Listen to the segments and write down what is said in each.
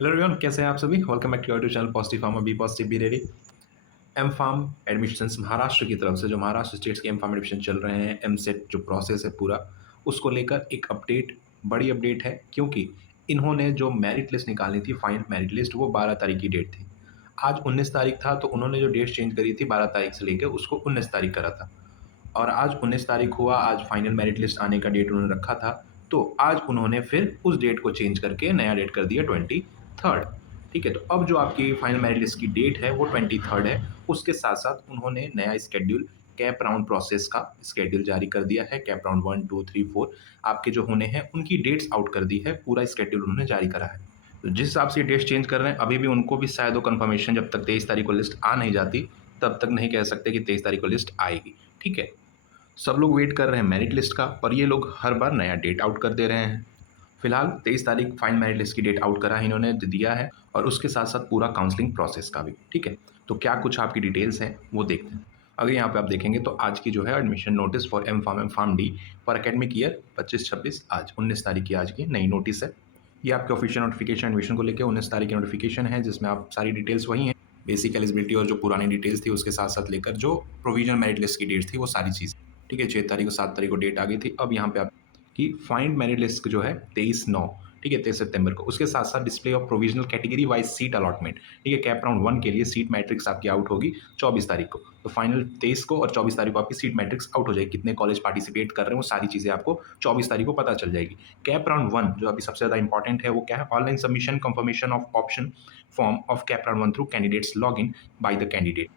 Hello everyone, कैसे हैं आप सभी। Welcome back to YouTube channel Positive Farmer be positive be ready. M pharm admissions Maharashtra की तरफ से जो महाराष्ट्र स्टेट्स के एम फार्म एडमिशन चल रहे हैं, एम सेट जो प्रोसेस है पूरा, उसको लेकर एक अपडेट, बड़ी अपडेट है। क्योंकि इन्होंने जो मेरिट लिस्ट निकाली थी, फाइनल मेरिट लिस्ट, वो 12 तारीख की डेट थी। आज 19 तारीख था, तो उन्होंने जो डेट चेंज करी थी 12 तारीख से लेकर उसको 19 तारीख करा था। और आज 19 तारीख हुआ, आज फाइनल मेरिट लिस्ट आने का डेट उन्होंने रखा था। तो आज उन्होंने फिर उस डेट को चेंज करके नया डेट कर दिया 23rd। ठीक है, तो अब जो आपकी फाइनल मेरिट लिस्ट की डेट है वो 23rd है। उसके साथ साथ उन्होंने नया स्केड्यूल, कैप राउंड प्रोसेस का स्केड्यूल जारी कर दिया है। कैप राउंड 1 2 3 4 आपके जो होने हैं उनकी डेट्स आउट कर दी है, पूरा स्केड्यूल उन्होंने जारी करा है। तो जिस हिसाब से डेट्स चेंज कर रहे हैं, अभी भी उनको भी शायद वो कन्फर्मेशन, जब तक 23 तारीख को लिस्ट आ नहीं जाती तब तक नहीं कह सकते कि 23 तारीख को लिस्ट आएगी। ठीक है, सब लोग वेट कर रहे हैं मेरिट लिस्ट का, पर ये लोग हर बार नया डेट आउट कर दे रहे हैं। फिलहाल 23 तारीख फाइनल मेरिट लिस्ट की डेट आउट करा है, इन्होंने दिया है। और उसके साथ साथ पूरा काउंसलिंग प्रोसेस का भी। ठीक है, तो क्या कुछ आपकी डिटेल्स हैं वो देखते हैं। अगर यहाँ पे आप देखेंगे तो आज की जो है admission notice for M pharm D for academic year 25-26, आज 19 तारीख की आज की नई नोटिस है। ये आपके ऑफिशियल नोटिफिकेशन एडमिशन को लेकर 19 तारीख की नोटिफिकेशन है, जिसमें आप सारी डिटेल्स वही हैं, बेसिक एलिजिबिलिटी और जो पुरानी डिटेल्स थी उसके साथ साथ लेकर जो प्रोविजनल मेरिट लिस्ट की डेट थी वो सारी चीज़। ठीक है, 6 तारीख को 7 तारीख को डेट आ गई थी। अब यहाँ पे आप कि फाइंड मेरिट लिस्ट जो है 23/9, ठीक है, 23 सितंबर को। उसके साथ साथ display of provisional category wise seat allotment, ठीक है, कैप राउंड 1 के लिए सीट मैट्रिक्स आपकी आउट होगी 24 तारीख को। तो फाइनल 23 को और 24 तारीख को आपकी सीट मैट्रिक्स आउट हो जाएगी। कितने कॉलेज पार्टिसिपेट कर रहे हैं वो सारी चीज़ें आपको 24 तारीख को पता चल जाएगी। कैप राउंड 1 जो अभी सबसे ज़्यादा इंपॉर्टेंट है वो क्या है, online submission confirmation of option form of cap round 1 through candidates log in by the candidate.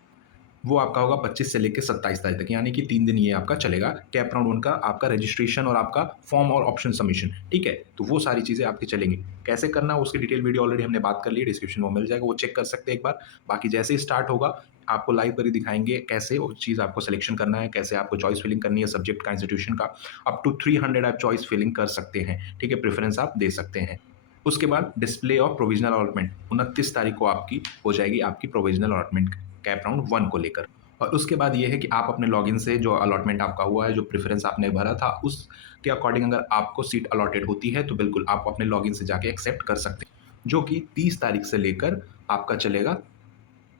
वो आपका होगा 25 से लेकर 27 तारीख तक, यानी कि 3 दिन ये आपका चलेगा। कैप राउंड 1 का आपका रजिस्ट्रेशन और आपका फॉर्म और ऑप्शन सबमिशन। ठीक है, तो वो सारी चीज़ें आपकी चलेंगी। कैसे करना उसकी डिटेल वीडियो ऑलरेडी हमने बात कर ली है, डिस्क्रिप्शन में मिल जाएगा, वो चेक कर सकते हैं एक बार। बाकी जैसे ही स्टार्ट होगा आपको लाइव करके दिखाएंगे कैसे वो चीज़ आपको सिलेक्शन करना है, कैसे आपको चॉइस फिलिंग करनी है सब्जेक्ट का, इंस्टीट्यूशन का। अप टू 300 आप चॉइस फिलिंग कर सकते हैं। ठीक है, प्रेफरेंस आप दे सकते हैं। उसके बाद डिस्प्ले ऑफ प्रोविजनल अलॉटमेंट 29 तारीख को आपकी हो जाएगी, आपकी प्रोविजनल अलॉटमेंट कैप राउंड 1 को लेकर। और उसके बाद ये है कि आप अपने लॉगिन से जो अलॉटमेंट आपका हुआ है, जो प्रेफरेंस आपने भरा था उसके अकॉर्डिंग अगर आपको सीट अलॉटेड होती है तो बिल्कुल आप अपने लॉगिन से जाके एक्सेप्ट कर सकते हैं, जो कि 30 तारीख से लेकर आपका चलेगा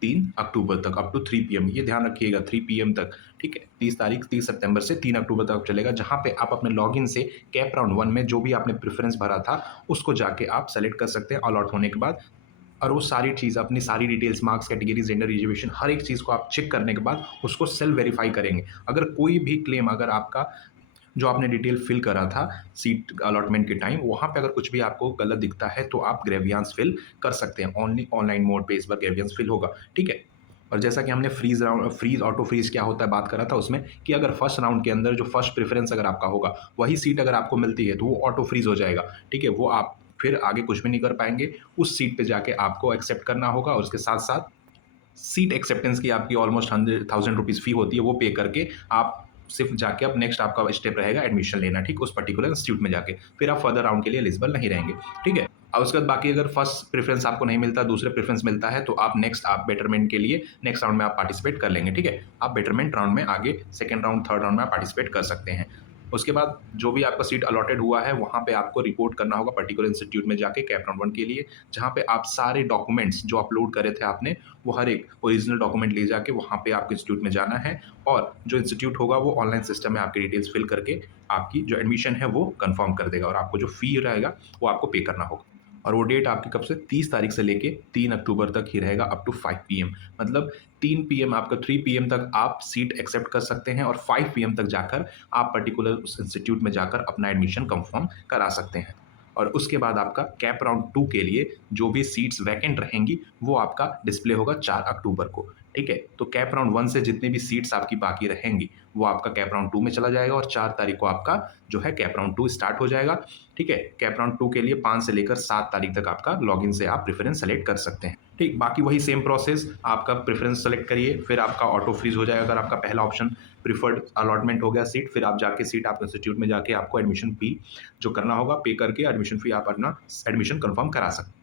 3 अक्टूबर तक, अप टू 3 PM। ये ध्यान रखिएगा, 3 PM तक। ठीक है, 30 तारीख 30 सितंबर से 3 अक्टूबर तक चलेगा, जहाँ पे आप अपने लॉगिन से कैप राउंड 1 में जो भी आपने प्रेफरेंस भरा था उसको जाके आप सेलेक्ट कर सकते हैं अलॉट होने के बाद। और वो सारी चीज़, अपनी सारी details, marks, category, gender, reservation, हर एक चीज़ को आप चेक करने के बाद उसको सेल्फ वेरीफाई करेंगे। अगर कोई भी क्लेम, अगर आपका जो आपने डिटेल फिल करा था सीट अलॉटमेंट के टाइम, वहाँ पे अगर कुछ भी आपको गलत दिखता है तो आप ग्रेवियांस फिल कर सकते हैं। ओनली ऑनलाइन मोड पे इस बार ग्रेवियांस फिल होगा। ठीक है, और जैसा कि हमने फ्रीज ऑटो फ्रीज क्या होता है बात करा था उसमें, कि अगर फर्स्ट राउंड के अंदर जो फर्स्ट प्रेफरेंस अगर आपका होगा वही सीट अगर आपको मिलती है तो वो ऑटो फ्रीज हो जाएगा। ठीक है, वो आप फिर आगे कुछ भी नहीं कर पाएंगे। उस सीट पे जाके आपको एक्सेप्ट करना होगा, और उसके साथ साथ सीट एक्सेप्टेंस की आपकी ऑलमोस्ट 100,000 रुपीज़ फ़ी होती है, वो पे करके आप सिर्फ जाके अब नेक्स्ट आपका स्टेप रहेगा एडमिशन लेना। ठीक, उस पर्टिकुलर इंस्टीट्यूट में जाके फिर आप फर्दर राउंड के लिए एलिजिबल नहीं रहेंगे। ठीक है, और उसके बाद बाकी अगर फर्स्ट प्रेफरेंस आपको नहीं मिलता, दूसरे प्रेफरेंस मिलता है, तो आप नेक्स्ट आप बेटरमेंट के लिए नेक्स्ट राउंड में आप पार्टिसिपेट कर लेंगे। ठीक है, आप बेटरमेंट राउंड में आगे सेकंड राउंड, थर्ड राउंड में आप पार्टिसिपेट कर सकते हैं। उसके बाद जो भी आपका सीट अलॉटेड हुआ है वहाँ पे आपको रिपोर्ट करना होगा पर्टिकुलर इंस्टीट्यूट में जाके कैप राउंड 1 के लिए, जहाँ पे आप सारे डॉक्यूमेंट्स जो अपलोड करे थे आपने, वो हर एक ओरिजिनल डॉक्यूमेंट ले जाके वहाँ पे आपके इंस्टीट्यूट में जाना है। और जो इंस्टीट्यूट होगा वो ऑनलाइन सिस्टम में आपकी डिटेल्स फिल करके आपकी जो एडमिशन है वो कंफर्म कर देगा, और आपको जो फ़ी रहेगा वो आपको पे करना होगा। और वो डेट आपकी कब से, 30 तारीख से लेके 3 अक्टूबर तक ही रहेगा, अप टू 5 PM। मतलब 3 PM आपका 3 PM तक आप सीट एक्सेप्ट कर सकते हैं, और 5 PM तक जाकर आप पर्टिकुलर उस इंस्टीट्यूट में जाकर अपना एडमिशन कंफर्म करा सकते हैं। और उसके बाद आपका कैप राउंड 2 के लिए जो भी सीट्स वैकेंट रहेंगी वो आपका डिस्प्ले होगा 4 अक्टूबर को। ठीक है, तो कैप राउंड 1 से जितनी भी सीट्स आपकी बाकी रहेंगी वो आपका कैप राउंड 2 में चला जाएगा, और 4 तारीख को आपका जो है कैप राउंड 2 स्टार्ट हो जाएगा। ठीक है, कैप राउंड 2 के लिए 5 से लेकर 7 तारीख तक आपका लॉगिन से आप प्रेफरेंस सेलेक्ट कर सकते हैं। ठीक, बाकी वही सेम प्रोसेस, आपका प्रेफरेंस सेलेक्ट करिए, फिर आपका ऑटो फ्रीज हो जाएगा अगर आपका पहला ऑप्शन प्रीफर्ड अलॉटमेंट हो गया सीट, फिर आप जाके सीट आप इंस्टीट्यूट में जाके आपको एडमिशन फ़ी जो करना होगा पे करके एडमिशन फ़ी आप अपना एडमिशन कंफर्म करा सकते हैं।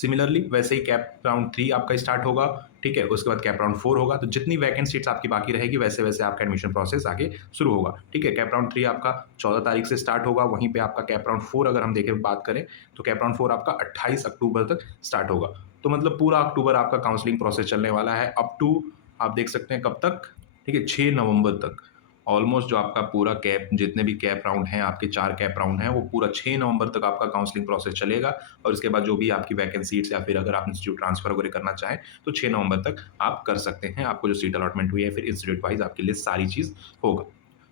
सिमिलरली वैसे ही कैप राउंड 3 आपका स्टार्ट होगा, ठीक है? उसके बाद कैप राउंड 4 होगा, तो जितनी वैकेंट सीट्स आपकी बाकी रहेगी वैसे-वैसे आपका एडमिशन प्रोसेस आगे शुरू होगा, ठीक है? कैप राउंड 3 आपका 14 तारीख से स्टार्ट होगा, वहीं पे आपका कैप राउंड 4 अगर हम देखें बात करें, तो कैप राउंड 4 आपका 28 अक्टूबर तक स्टार्ट होगा। तो मतलब पूरा अक्टूबर आपका काउंसलिंग प्रोसेस चलने वाला है अप टू आप देख सकते हैं कब तक, ठीक है? 6 नवंबर तक। ऑलमोस्ट जो आपका पूरा कैप जितने भी कैप राउंड हैं, आपके 4 कैप राउंड हैं, वो पूरा 6 नवंबर तक आपका काउंसलिंग प्रोसेस चलेगा और उसके बाद जो भी आपकी वैकेंट सीट्स या फिर अगर आप इंस्टीट्यूट ट्रांसफर वगैरह करना चाहें, तो 6 नवंबर तक आप कर सकते हैं। आपको जो सीट अलॉटमेंट हुई है, फिर इंस्टीट्यूट वाइज़ आपके लिए सारी चीज़ होगा।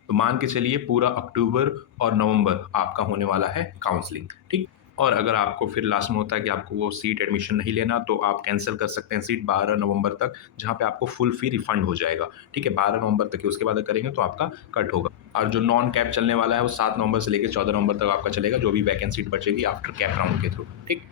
तो मान के चलिए पूरा अक्टूबर और नवंबर आपका होने वाला है काउंसलिंग, ठीक? और अगर आपको फिर लास्ट में होता है कि आपको वो सीट एडमिशन नहीं लेना, तो आप कैंसल कर सकते हैं सीट 12 नवंबर तक, जहाँ पे आपको फुल फी रिफंड हो जाएगा, ठीक है? 12 नवंबर तक ही, उसके बाद करेंगे तो आपका कट होगा। और जो नॉन कैप चलने वाला है, वो 7 नवंबर से लेकर 14 नवंबर तक आपका चलेगा, जो भी वैकेंट सीट बचेगी आफ्टर कैप राउंड के थ्रू, ठीक?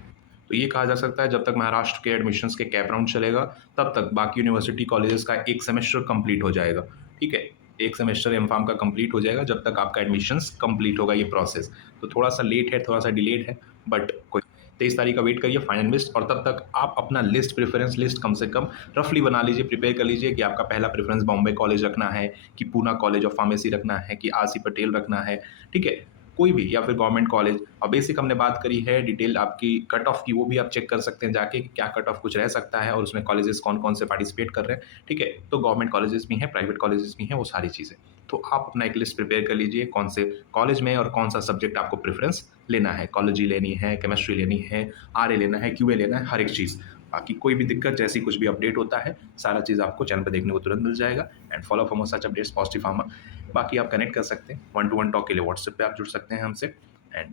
तो ये कहा जा सकता है जब तक महाराष्ट्र के एडमिशन्स के कैप राउंड चलेगा, तब तक बाकी यूनिवर्सिटी कॉलेजेस का 1 सेमेस्टर कंप्लीट हो जाएगा, ठीक है? 1 सेमेस्टर एमफार्म का कंप्लीट हो जाएगा जब तक आपका एडमिशन्स कंप्लीट होगा ये प्रोसेस। तो थोड़ा-सा लेट है, थोड़ा-सा डिलेड है, बट कोई 23 तारीख का वेट करिए फाइनल लिस्ट, और तब तक आप अपना लिस्ट प्रेफ़रेंस लिस्ट कम से कम रफ़ली बना लीजिए, प्रिपेयर कर लीजिए कि आपका पहला प्रेफ़रेंस बॉम्बे कॉलेज रखना है, कि पूना कॉलेज ऑफ फार्मेसी रखना है, कि आरसी पटेल रखना है, ठीक है? कोई भी, या फिर गवर्नमेंट कॉलेज। और बेसिक हमने बात करी है, डिटेल आपकी कट ऑफ की वो भी आप चेक कर सकते हैं जाके कि क्या कट ऑफ कुछ रह सकता है और उसमें कॉलेजेस कौन-कौन से पार्टिसिपेट कर रहे हैं, ठीक है? तो गवर्नमेंट कॉलेजेस भी हैं, प्राइवेट कॉलेजेस भी हैं, वो सारी चीज़ें। तो आप अपना एक लिस्ट प्रिपेयर कर लीजिए, कौन से कॉलेज में और कौन-सा सब्जेक्ट आपको प्रेफ़रेंस लेना है। कोलॉजी लेनी है, केमिस्ट्री लेनी है, आरए लेना है, क्यूए लेना है, हर एक चीज़। बाकी कोई भी दिक्कत जैसी कुछ भी अपडेट होता है, सारा चीज़ आपको चैनल पे देखने को तुरंत मिल जाएगा। And follow for more such updates positive pharma. बाकी आप कनेक्ट कर सकते हैं, वन टू वन टॉक के लिए व्हाट्सएप पे आप जुड़ सकते हैं हमसे, एंड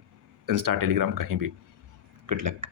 इंस्टा, टेलीग्राम कहीं भी। Good luck.